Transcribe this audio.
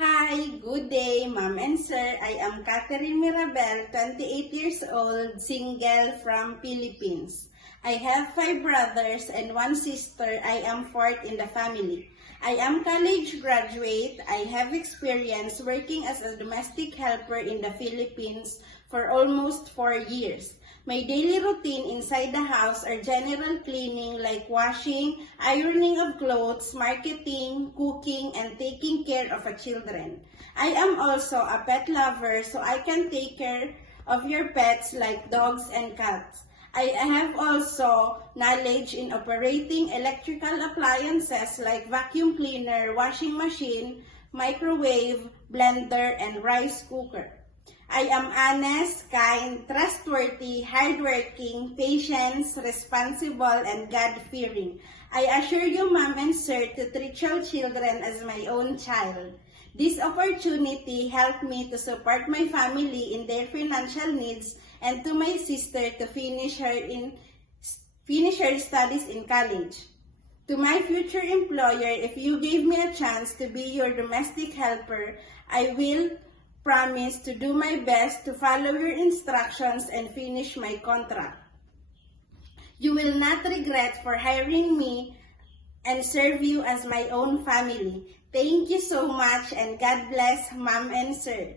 Hi, good day, Ma'am and Sir. I am Catherine Mirabel, 28 years old, single from Philippines. I have 5 brothers and 1 sister. I am fourth in the family. I am college graduate. I have experience working as a domestic helper in the Philippines for almost 4 years. My daily routine inside the house are general cleaning like washing, ironing of clothes, marketing, cooking, and taking care of the children. I am also a pet lover, so I can take care of your pets like dogs and cats. I have also knowledge in operating electrical appliances like vacuum cleaner, washing machine, microwave, blender, and rice cooker. I am honest, kind, trustworthy, hardworking, patient, responsible, and God-fearing. I assure you, Ma'am and Sir, to treat your children as my own child. This opportunity helped me to support my family in their financial needs and to my sister to finish her studies in college. To my future employer, if you gave me a chance to be your domestic helper, I will promise to do my best to follow your instructions and finish my contract. You will not regret for hiring me and serve you as my own family. Thank you so much and God bless, Ma'am and Sir.